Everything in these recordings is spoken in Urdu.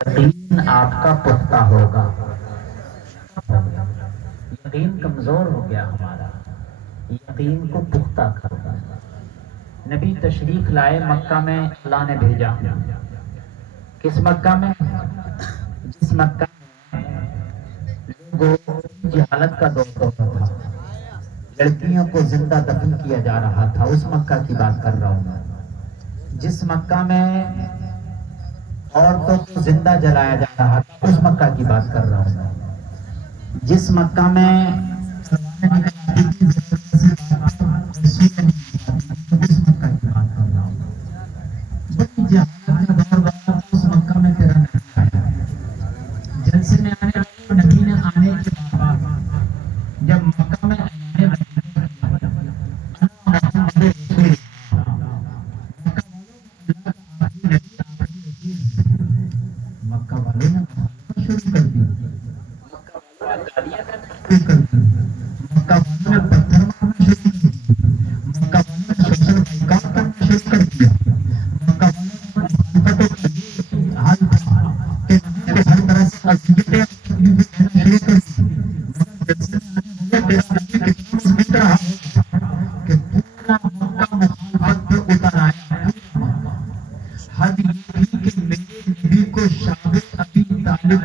یقین آپ کا پختہ ہوگا. یقین کمزور ہو گیا ہمارا، یقین کو پختہ کرنا. نبی تشریف لائے مکہ میں، اللہ نے بھیجا. کس مکہ میں؟ جس مکہ میں لوگوں جہالت کا دور ہوتا تھا، لڑکیوں کو زندہ دفن کیا جا رہا تھا، اس مکہ کی بات کر رہا ہوں میں. جس مکہ میں عورتوں کو زندہ جلایا جا رہا تھا، اس مکہ کی بات کر رہا ہوں میں. جس مکہ میں اس مکہ کی بات کر رہا ہوں. بڑی جہالت کا دور گزرا، اس مکہ میں تیرا نبی آیا. جلسے میں آنے والے نبی نے آنے کے بعد جب مکہ میں آنے مکہ والے نے شروع کر دی. مکہ والوں نے پتھر مارنا شروع کر دیا. مکہ والوں نے سوشل بائیکاٹ کرنا شروع کر دیا. مکہ والوں نے حال تھا کہ ہر طرح سے اذیتیں شروع کر دی. کہ پورا مکہ مخالفت پہ اتر آیا. حد یہ تھی کہ میرے نبی کو شعب ابی طالب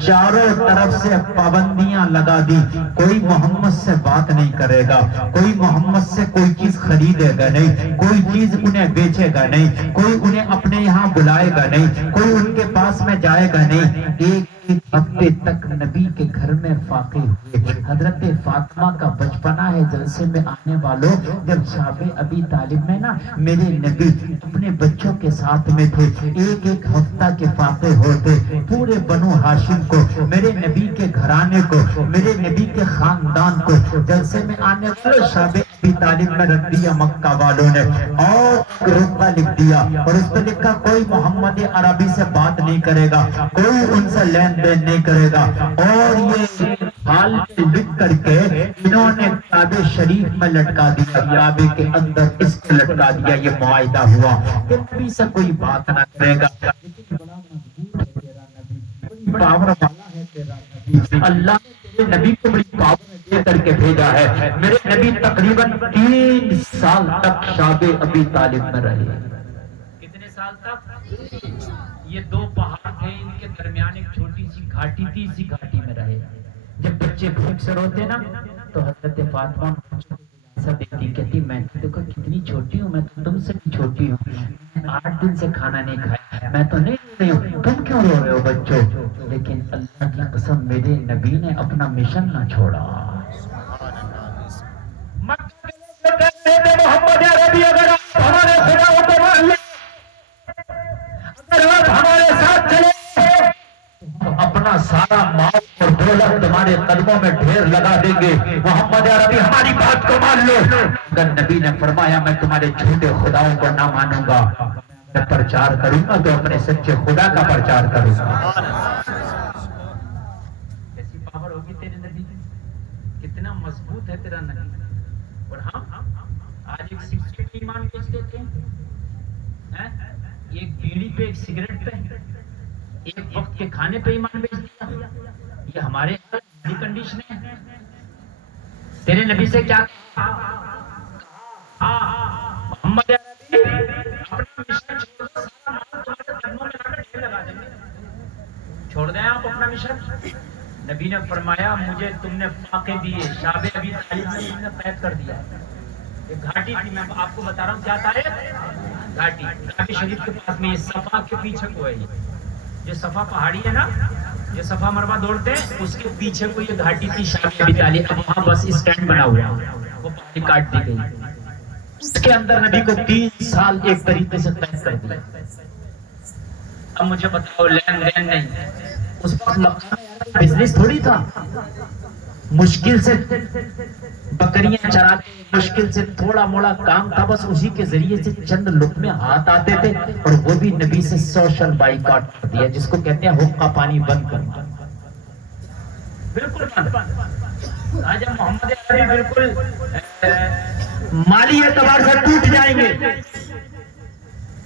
چاروں طرف سے پابندیاں لگا دی. کوئی محمد سے بات نہیں کرے گا، کوئی محمد سے کوئی چیز خریدے گا نہیں، کوئی چیز انہیں بیچے گا نہیں، کوئی انہیں اپنے یہاں بلائے گا نہیں، کوئی ان کے پاس میں جائے گا نہیں. ایک ہفتے تک نبی کے گھر میں فاقے ہوئے. حضرت فاطمہ کا بچپنا ہے. جلسے میں آنے والوں، جب شعب ابی طالب میں نا میرے نبی اپنے بچوں کے ساتھ میں تھے، ایک ایک ہفتہ کے فاقے ہوتے. پورے بنو ہاشم کو، میرے نبی کے گھرانے کو، میرے نبی کے خاندان کو جلسے میں آنے والے شعب ابی طالب میں رکھ دیا مکہ والوں نے، اور رتبہ لکھ دیا. اور اس پہ لکھا کوئی محمد عربی سے بات نہیں کرے گا، کوئی ان سے لین دین نہیں کرے گا. اور یہ حال لکھ کر کے انہوں نے کعبے شریف میں لٹکا دیا. کعبے کے اندر اس کو لٹکا دیا. یہ معاہدہ ہوا کہ نبی سے کوئی بات نہ کرے گا. پاور والا ہے تیرا نبی. اللہ نے نبی کو بڑی پاور دے کر کے بھیجا ہے. میرے نبی تقریباً 3 سال تک شعب ابی طالب میں رہے. کتنے سال تک؟ یہ 2 پہاڑ تھے، ان کے درمیان ایک چھوٹی سی گھاٹی تھی، اسی گھاٹی میں رہے. جب بچے بھوک سے روتے نا تو حضرت فاطمہ ایسا دیکھتی، کہتی میں دیکھو کتنی چھوٹی ہوں، میں تو تم سے بھی چھوٹی ہوں، 8 دن سے کھانا نہیں کھایا، میں تو نہیں رو رہی ہوں، تم کیوں رو رہے ہو بچوں؟ لیکن اللہ کی قسم میرے نبی نے اپنا مشن نہ چھوڑا. محمد عربی اگر آپ ہمارے خدا کو مان لیں، اگر آپ ہمارے ساتھ چلے، اپنا سارا مال اور دولت تمہارے قدموں میں ڈھیر لگا دیں گے. محمد عربی ہماری بات کو مان لو. اگر نبی نے فرمایا میں تمہارے جھوٹے خداؤں کو نہ مانوں گا، میں پرچار کروں گا تو اپنے سچے خدا کا پرچار کروں گا. کیسی پاور ہوگی تیرے نبی کی، کتنا مضبوط ہے تیرا نبی. اور ہم آج ایک سگریٹ پہ ایمان بیچتے تھے، ایک بیڑی پہ، ایک سگریٹ پہ، ایک وقت کے کھانے پہ ایمان بیچ دیا. یہ ہمارے کنڈیشن ہے. تیرے نبی سے کیا محمد عربی اپنا مشن چھوڑ دیں، آپ اپنا مشن. نبی نے فرمایا مجھے تم نے فاقے دیے، شعب ابی طالب نے تم نے قید کر دیا. ایک گھاٹی تھی، میں آپ کو بتا رہا ہوں کیا تھا. گھاٹی کعبہ شریف کے پاس میں، یہ صفا کے پیچھے کو ہے. یہ صفا پہاڑی ہے نا، یہ صفا مروا دوڑتے ہیں، اس کے پیچھے کو یہ گھاٹی تھی شعب ابی طالب. اب وہاں بس اسٹینڈ بنا ہوا، وہ پہاڑی کاٹ دی گئی. اس کے اندر نبی کو 3 سال ایک طریقے سے قید کر دیا. اب مجھے بتاؤ، لین دین نہیں، اس وقت مکہ میں بزنس تھوڑی تھا. مشکل سے بکریاں چراتے، مشکل سے تھوڑا موڑا کام تھا، بس اسی کے ذریعے سے چند لقمے ہاتھ آتے تھے. اور وہ بھی نبی سے سوشل بائیکاٹ کر دیا، جس کو کہتے ہیں حقہ پانی بند کرنا. بالکل بند. آج محمد عربی بالکل مالی اعتبار سے ٹوٹ جائیں گے،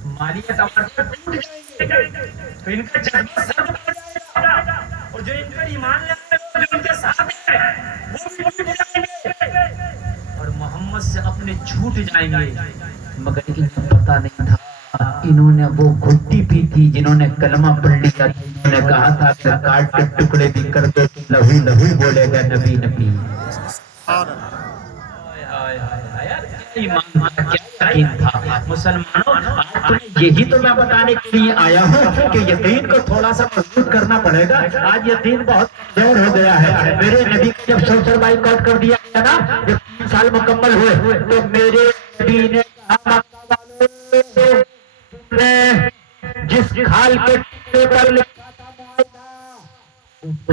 مالیہ طور پر ٹوٹ جائیں گے تو ان کا جذبہ سر بڑھ جائے گا، اور جو ان پر ایمان لانے والے جو ان کے ساتھ ہیں وہ بھی ٹوٹ جائیں گے اور محمد سے اپنے چھوٹ جائیں گے. مگر انہیں پتا نہیں تھا انہوں نے وہ گھٹی پی تھی جنہوں نے کلمہ پڑھ لیا، انہوں نے کہا تھا کہ کاٹ کے ٹکڑے بھی کر دو لہو لہو بولے گا نبی نبی. ایمان کا کیا یقین تھا مسلمانوں. یہی تو میں بتانے کے لیے آیا ہوں کہ یقین کو تھوڑا سا مضبوط کرنا پڑے گا. آج یقین بہت کمزور ہو گیا ہے. میرے نبی کو جب سوشل بائیکاٹ کر دیا گیا نا، جب 3 سال مکمل ہوئے تو میرے نبی نے کہا تم نے جس کھال کے ٹکڑے پر لکھا تھا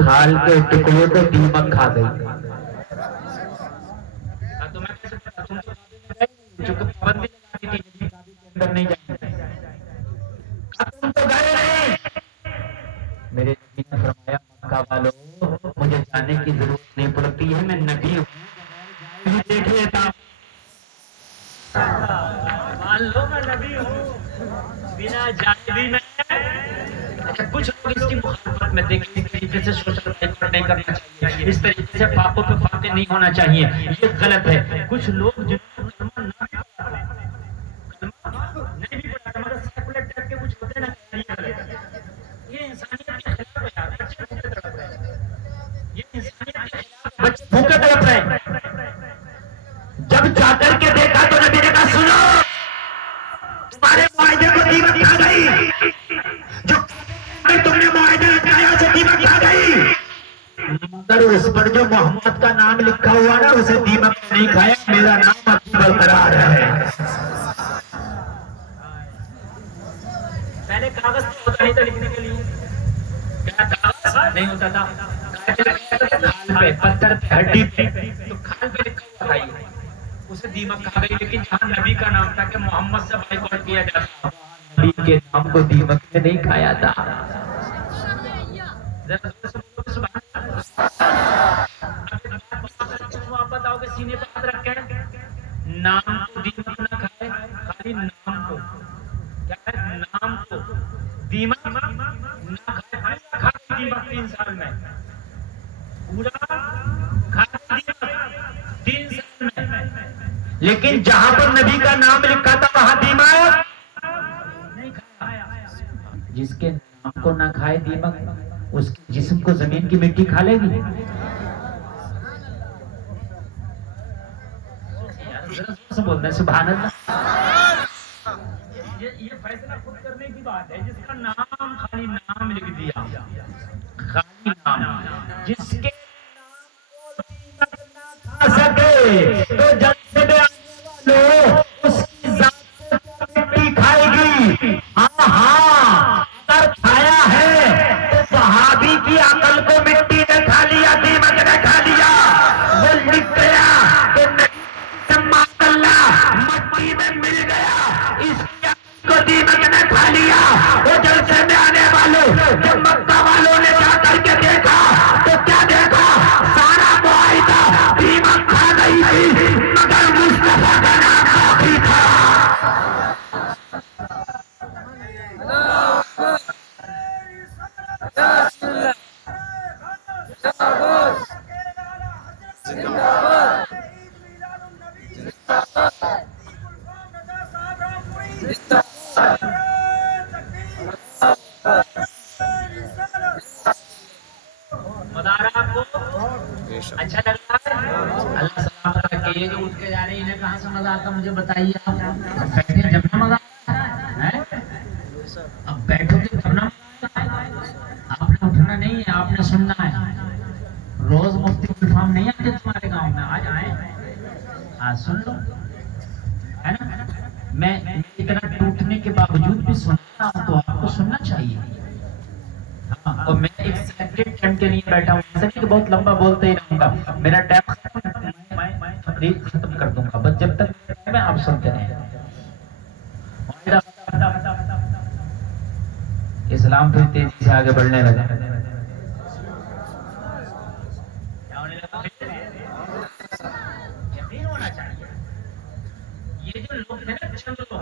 کھال کے ٹکڑے کو دیمک کھا گئی. تو میں کیسے پتا تم جو پابندی لگاتی تھی اندر نہیں جانا. تم تو گئے نہیں. میرے نبی نے فرمایا مکہ والوں مجھے جانے کی ضرورت نہیں پڑتی ہے، میں نبی ہوں، دیکھ لیتا ہوں. مان لو میں نبی ہوں بنا جانے بھی میں. کچھ لوگ اس کی مخالفت میں دیکھیں اس طریقے سے سوشل بائیکاٹ نہیں کرنا چاہیے، اس طریقے سے پاپوں پہ فاتح نہیں ہونا چاہیے، یہ غلط ہے. کچھ لوگ جنہوں نے کلمہ نہ بھی پڑھا کلمہ نہیں بھی پڑھا مگر سیکولر ٹائپ کے کچھ ہوتے نا، یہ غلط ہے. یہ انسانیت کے خلاف ہے یار. بچے بھوکے تڑپ رہے ہیں، یہ انسانیت کے خلاف ہے. بچے بھوکے تڑپ رہے ہیں. جب جا کر کے دیکھا تو نبی نے کہا سنو تمہارے معاہدے کو دیمک کھا گئی، جو تم نے معاہدہ لگایا اسے دیمک کھا گئی، مگر اس پر جو محمد کا نام لکھا ہوا نا اسے دیمک نہیں کھایا، میرا نام ابھی برقرار ہے. پہلے کاغذ ہوتا نہیں تھا لکھنے کے لیے، کیا کاغذ نہیں ہوتا تھا، کھال پہ پتھر پہ ہڈی پہ تو کھال پہ لکھا ہوا تھا اسے دیمک کھا گئی. لیکن جہاں نبی کا نام تھا کہ محمد سے بائیکاٹ کیا جاتا نبی کے نام کو دیمک نے نہیں کھایا تھا. آپ بتاؤ کہ سینے پر ہاتھ رکھے نام کو دیمک نہ کھائے، خالی نام کو کیا ہے نام کو دیمک نہ کھائے. کھا دیمک 3 سال میں پورا کھا دیمک 3 سال میں. لیکن جہاں پر نبی کا نام لکھا تھا وہاں دیمک نہیں کھایا. جس کے نام کو نہ کھائے دیمک اس کے جسم کو زمین کی مٹی کھا لے گی. بولتے ہیں سبحان اللہ. یہ فیصلہ خود کرنے کی بات ہے. جس کا نام خالی نام لکھ دیا، خالی نام، جس کے کھا سکے تو جلسے میں آنے والوں اس کی ذات کو مٹی کھائے گی. ہاں ہاں اگر کھایا ہے تو صحابی کی عقل کو مٹی نے کھا لیا، دیمک نے کھا لیا. وہ لکھ گیا کہ مٹی میں مل گیا، اس کی عقل کو دیمک نے کھا لیا. وہ جلسے میں آنے والوں جب مکہ والوں نے جا کر کے دیکھا تو کیا دیکھا؟ سارا معاہدہ دیمک کھا گئی تھی مگر مصطفیٰ کا نام باقی تھا. مدارہ کو اچھا لگ رہا ہے. اللہ سلامت رکھے. یہ جو اٹھ کے جا رہے ہیں انہیں کہاں سے مزہ آتا مجھے بتائیے. آپ بیٹھے جب نہ مزہ آتا ہے، اب بیٹھو گے تب نہ مزہ آتا ہے. آپ نے اٹھنا نہیں ہے، آپ نے سننا ہے. روز مفتی الفام نہیں آتے تمہارے گاؤں میں، آج آئے آج سن لو ہے نا. میں اتنا ٹوٹنے کے باوجود بھی سنتا ہوں تو آپ کو سننا چاہیے. ہاں اور میں ایک سیکرٹ ٹائم کے لیے بیٹھا ہوں. ایسا نہیں کہ بہت لمبا بولتے ہی رہوں گا. میرا ٹائم میں تقریر ختم کر دوں گا، بس جب تک میں آپ سنتے رہیں. اسلام پھر تیزی سے آگے بڑھنے لگا. یقین ہونا چاہیے. یہ جو لوگ ہیں نا چند لوگ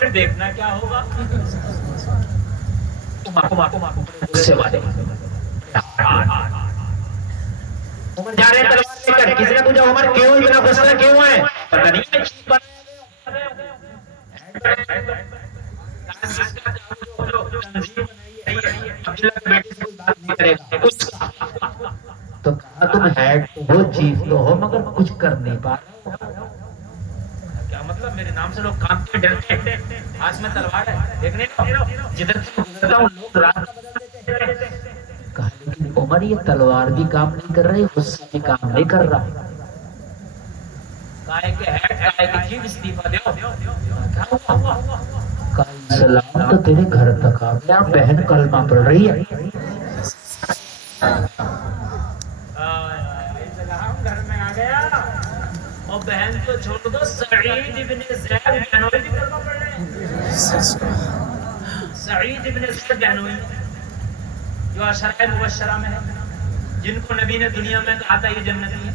پھر دیکھنا کیا ہوگا. غصے والے عمر جا رہے ہیں تلوار لے کر. کسی نے پوچھا عمر کیوں اتنا غصہ کیوں ہے؟ پتہ نہیں تو کہا تم ہیڈ ہو چیف تو ہو مگر کچھ کر نہیں پا رہے. کیا مطلب میرے نام سے لوگ کام کے ڈرتے ہیں. ہاتھ میں تلوار ہے دیکھنے جدھر سے گزرتا ہوں لوگ رات کہا لیکن عمر یہ تلوار بھی کام نہیں کر رہی غصہ بھی کام نہیں کر رہا. کائے کے ہیڈ کائے کے چیف استعفیٰ دیو. کیا ہوا؟ سلام تو تیرے گھر تک آ گیا. بہن کلمہ پڑھ رہی ہے. گھر میں آ گیا اور بہن کو چھوڑ دو. سعید ابن زید بہنوئی بھی کلمہ پڑھ رہے ہیں. سعید ابن زید بہنوئی جو عشرہ مبشرہ میں ہے, جن کو نبی نے دنیا میں کہا تھا یہ جنتی ہے.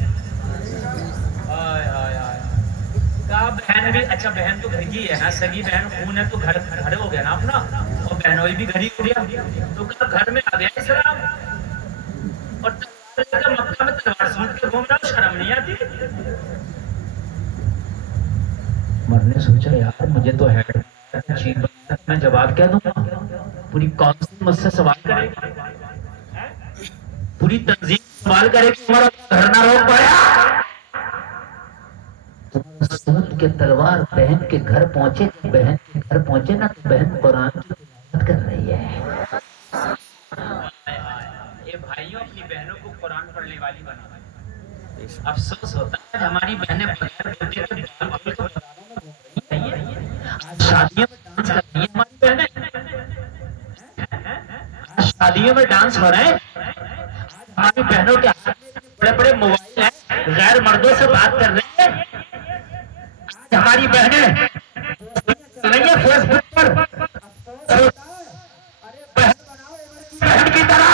کہا بہن بھی اچھا بہن تو گھر کی ہے نا, سگی بہن خون ہے تو گھر ہو گیا نا اپنا, اور بہنوئی بھی گھر ہی ہو گیا. تو کہا گھر میں آ گیا اسلام اور مکہ میں تلوار سونٹ کے گھوم رہا, شرم نہیں آتی؟ عمر نے سوچا یار مجھے تو ہیڈ چیف میں جواب کیا دوں گا. پوری کونسل مجھ سے سوال کرے گی, پوری تنظیم سوال کرے گی عمر گھر نہ روک پایا. سونٹ کے تلوار بہن کے گھر پہنچے. بہن کے گھر پہنچے نا تو بہن قرآن کی تلاوت کر رہی ہے. یہ بھائیوں اپنی بہنوں کو قرآن پڑھنے والی بنا. افسوس ہوتا ہے ہماری بہنیں شادیوں میں ڈانس کر رہی ہیں ہماری بہنیں. شادیوں میں ڈانس ہو رہے ہیں. ہماری بہنوں کے ہاتھ میں بڑے بڑے موبائل ہیں, غیر مردوں سے بات کر رہے ہیں. ہماری بہنیں چل رہی ہیں فیس بک پر. بہن کی طرح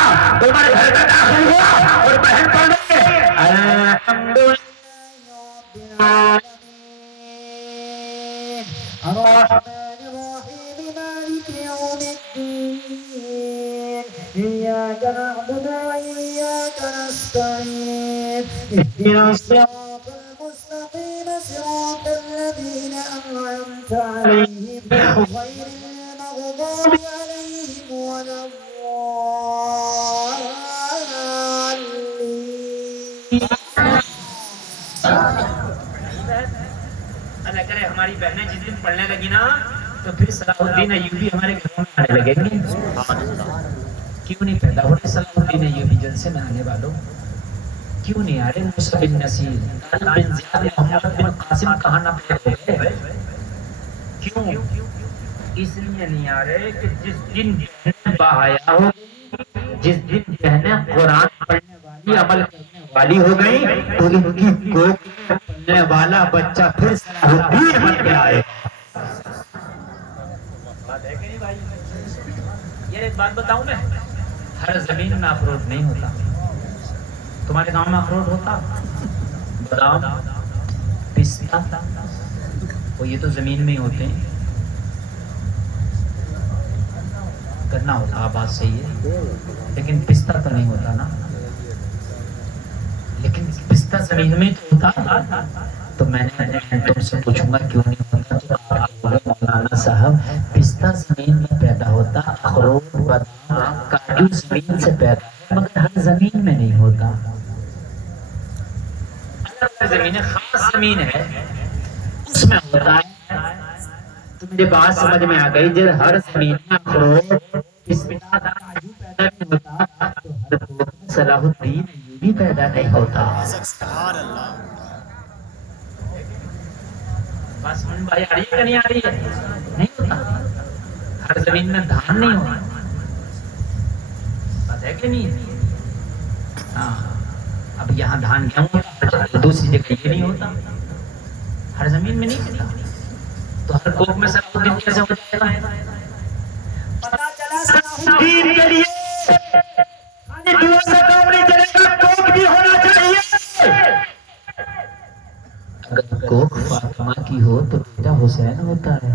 عمر گھر کا داخل ہوا اور بہن پڑھ رہی ہے الحمدللہ الرحمن الرحیم مالک یوم الدین إياك نعبد وإياك نستعين اهدنا الصراط المستقيم صراط الذين أنعمت عليهم غير المغضوب عليهم ولا الضالين. اللہ کرے ہماری بہنیں جس دن پڑھنے لگی نا تو پھر صلاح الدین ایوبی ہمارے گھروں میں آنے لگے گی. کیوں نہیں پیدا ہو رہے صلاح الدین ایوبی جلسے میں آنے والوں؟ کیوں نہیں آ رہے موسیٰ بن نصیر, طارق بن زیاد, محمد بن قاسم کہاں نہ پیدا ہو گئے؟ کیوں؟ اس لیے نہیں آ رہے کہ جس دن بہنیں باحیا ہو, جس دن بہنیں قرآن پڑھنے والی عمل کرنے والی ہو گئی تو ان کی کوکھ میں پلنے والا بچہ پھر صلاح الدین بن کے آئے. بات ہے کہ نہیں بھائی؟ یہ ایک بات بتاؤں میں, ہر زمین میں اخروٹ نہیں ہوتا. تمہارے گاؤں میں اخروٹ ہوتا؟ بادام, پستہ, وہ یہ تو زمین میں ہی ہوتے ہیں. کرنا ہوتا, بات صحیح ہے, لیکن پستہ تو نہیں ہوتا نا. لیکن پستہ زمین میں تو ہوتا. تو میں نے تم سے پوچھوں گا کیوں نہیں ہوتا, تو آپ بولے مولانا صاحب پستہ زمین میں پیدا ہوتا, اخروٹ بادام کاجو زمین سے پیدا, مگر ہر زمین میں نہیں ہوتا. زمین خاص زمین ہے اس میں ہوتا ہے. تو مجھے بات سمجھ میں آ گئی, جب ہر زمین میں اخروٹ پستہ کاجو پیدا نہیں ہوتا تو ہر صلاح الدین ایوبی پیدا نہیں ہوتا. بات سمجھ میں آ رہی ہے کہ نہیں آ رہی ہے؟ نہیں ہوتا. ہر زمین میں دھان نہیں ہوتا. بات ہے کہ نہیں؟ ہاں, اب یہاں دھان گیہوں ہوتا, دوسری جگہ یہ نہیں ہوتا. ہر زمین میں نہیں ہوتا. تو ہر کوکھ میں صلاح الدین کیسے ہو جائے گا؟ پتا چلا صلاح الدین کے لیے خالی دعا سے کام نہیں چلے گا, کوکھ بھی ہونا چاہیے. اگر کوکھ فاطمہ کی ہو تو بیٹا حسین ہوتا ہے.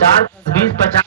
4, 20, 50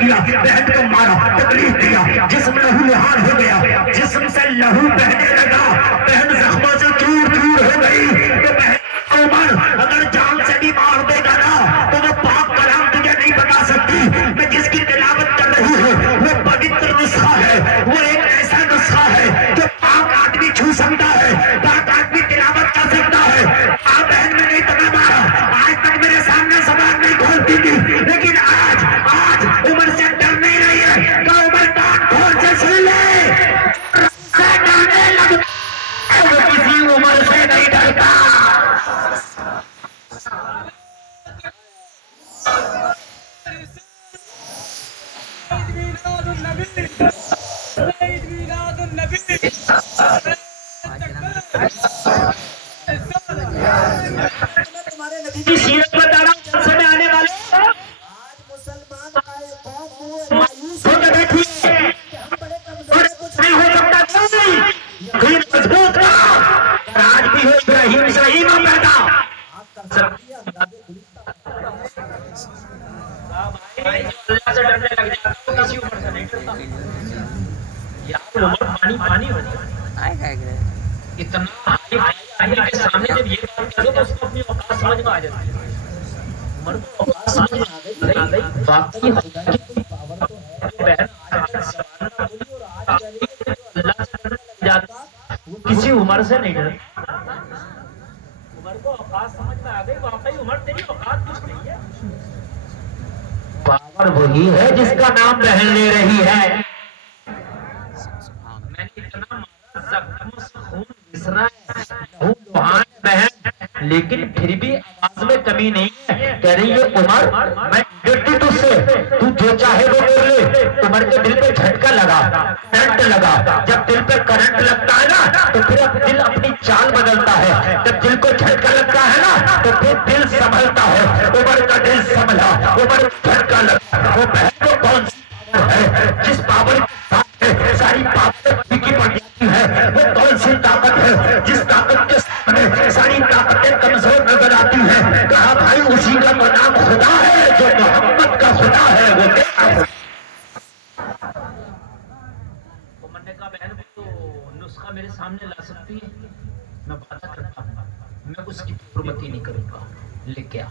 کیا، بہن کو مارا، تکلیف دیا، جسم لہو لہان ہو گیا، جسم سے لہو بہنے لگا، بہن زخموں سے چور چور ہو گئی. تو بہن عمر اگر جان سے بھی مار دے گا نا تو وہ پاک کلام تجھے نہیں بتا سکتی. میں جس کی تلاوت کر رہی ہوں وہ پوتر نسخہ ہے، وہ ایک ایسا نسخہ ہے جو پاک آدمی چھو سکتا ہے، پاک آدمی تلاوت کر سکتا ہے. آپ بہن میں نہیں تمہیں مارا، آج تک میرے سامنے زبان نہیں کھولتی تھی، لیکن آج عمر سے ڈر نہیں رہی ہے. کہ عمر کان کھول سے سن لے، سے ڈرنے لگتا وہ کسی عمر سے نہیں ڈرتا. سیرت بتانا سے میں آنے والے نہیں ہو سکتا مضبوط آج بھی ہو ابراہیم صحیح ماں پیدا. اللہ سے ڈرنے لگ جاتا تو کسی عمر سے نہیں ڈرتا. یار عمر پانی پانی ہو جائے اتنا کے سامنے جب یہ بات کرو تو اس کو اپنی اوقات سمجھ میں آ جاتی ہے. عمر کو اوقات سمجھ میں آ گئی واقعی کسی عمر سے نہیں ڈرتا. عمر کو اوقات سمجھ میں آ گئی واقعی عمر تیری اوقات کچھ نہیں ہے. پاور وہی ہے جس کا نام بہن لے رہی ہے. میں نے اتنا مارا زخموں سے خون گسرا ہے بہن، لیکن پھر بھی آواز میں کمی نہیں ہے. کہہ رہی ہے عمر میں ڈرتی تجھ سے، تو جو چاہے وہ کر لے. عمر کے دل پہ جھٹکا لگا، کرنٹ لگا. جب دل پہ کرنٹ لگتا ہے نا تو پھر دل اپنی چال بدلتا ہے. جب دل کو جھٹکا لگتا ہے نا تو پھر دل سنبھلتا ہے. عمر کا دل سنبھلا، عمر جھٹکا لگا. وہ بہن کو کون سی ہے جس پاور کے ساتھ ساری پاور پھیکی پڑ جاتی ہے؟ وہ کون سی طاقت ہے جس طاقت کے سامنے ساری طاقتیں کمزور نظر آتی ہیں؟ کہا بھائی اسی کا تو نام خدا ہے جو محمد کا خدا ہے. وہ کیا ہے؟ عمر نے کہا بہن تو نسخہ میرے سامنے لا سکتی ہے؟ میں وعدہ کرتا ہوں میں اس کی حرمتی نہیں کروں گا. لے کے آ.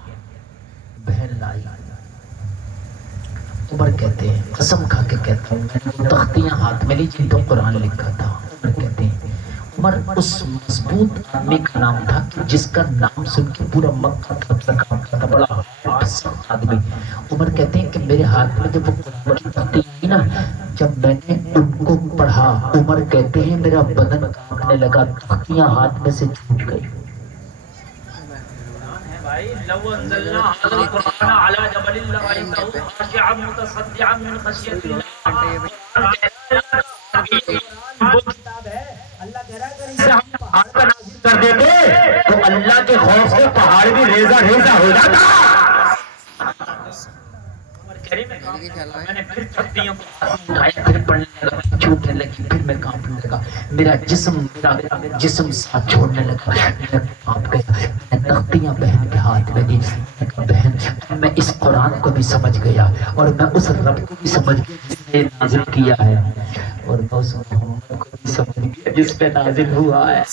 بہن لائی. عمر کہتے ہیں قسم کھا کے کہتا ہوں میں نے وہ تختیاں ہاتھ میں لی جن پہ قرآن لکھا تھا. عمر کہتے ہیں عمر اس مضبوط آدمی کا نام تھا کہ جس کا نام سن کے پورا مکہ کانپتا تھا. بڑا سخت آدمی. عمر کہتے ہیں کہ میرے ہاتھ میں جب وہ قرآن کی تختی آئی نا، جب میں نے ان کو پڑھا، عمر کہتے ہیں میرا بدن کانپنے لگا، تختیاں ہاتھ میں سے چھوٹ گئی. لو انزلنا هذا القرآن على جبل لرأيته خاشعا متصدعا من خشية الله. کر دیتے تو اللہ کے خوف سے پہاڑ بھی ریزہ ریزہ ہو جاتا. میں نے پھر تختیوں کو اٹھایا، پھر پڑھنے لگا، چھوٹنے لگی، پھر میں کانپنے لگا. میرا جسم ساتھ چھوڑنے لگا، میں کانپ گیا. میں تختیاں بہن کے ہاتھ میں دی. بہن میں اس قرآن کو بھی سمجھ گیا اور میں اس رب کو بھی سمجھ گیا جس نے نازل کیا ہے، اور میں اس محمد کو بھی سمجھ گیا جس پہ نازل ہوا ہے.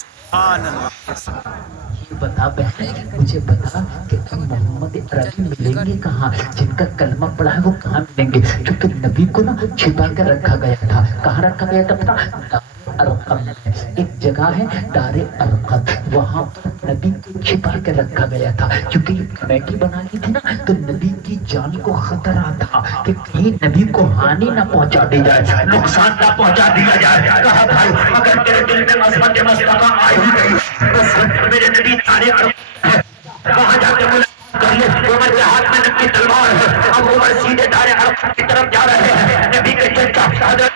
یہ بتا بہن، مجھے بتا کہ اب محمد عربی ملیں گے کہاں؟ جن کا کلمہ پڑھا ہے وہ کہاں ملیں گے؟ کیونکہ نبی کو نا چھپا کر رکھا گیا تھا. کہاں رکھا گیا تھا پتا؟ ارقم ایک جگہ ہے، دار ارقم، وہاں پر نبی کو چھپا کے رکھا گیا تھا. کیونکہ یہ کمیٹی بنا لی تھی نا تو نبی کی جان کو خطرہ تھا کہ کہیں نبی کو ہانی نہ پہنچا دی جائے، نقصان نہ پہنچا دیا جائے. کہا بھائی اگر تیرے دل میں عظمت مصطفیٰ آئی ہی گئی تو میرے نبی تاریخ وہاں جا کے ملاقات کر لے. عمر کے ہاتھ میں نبی تلوار ہے. اب عمر سیدھے دار ارقم کی طرف جا رہے ہیں. نبی کے چچا حضرت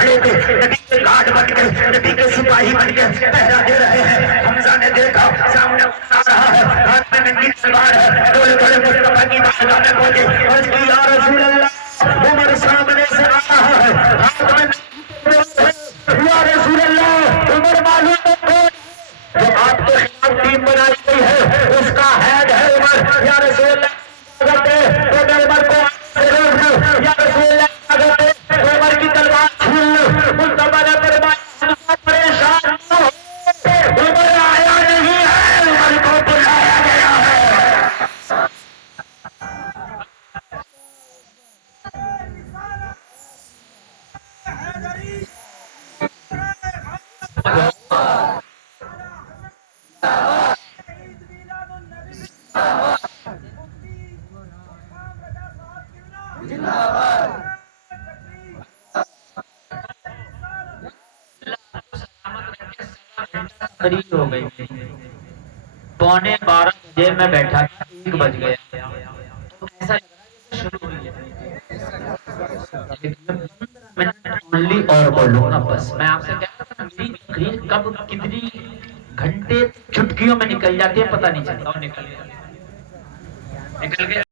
نبی کے گارڈ بن کے، نبی کے سپاہی بن کے پہرا دے رہے ہیں. حمزہ نے دیکھا سامنے آ رہا ہے، ہاتھ میں نبی تلوار ہے. بولے بولے مصطفیٰ کی بارگاہ میں پہنچے اور کہ یا رسول اللہ، عمر سامنے سے آ رہا ہے، ہاتھ میں یا رسول اللہ، عمر معلوم ہے جو آپ کے خلاف ٹیم بنائی گئی ہے اس کا ہیڈ ہے عمر. یا رسول اللہ تو میں عمر کو قریب ہو گئی تھی، 11:45 بجے میں بیٹھا تھا، 1 بج گیا تو ایسا شروع ہوئی ہے only اور بولوں گا بس. میں آپ سے کہہ رہا تھا میری تقریر کب کتنی گھنٹے چٹکیوں میں نکل جاتی ہے پتہ نہیں چلتا، اور نکل گیا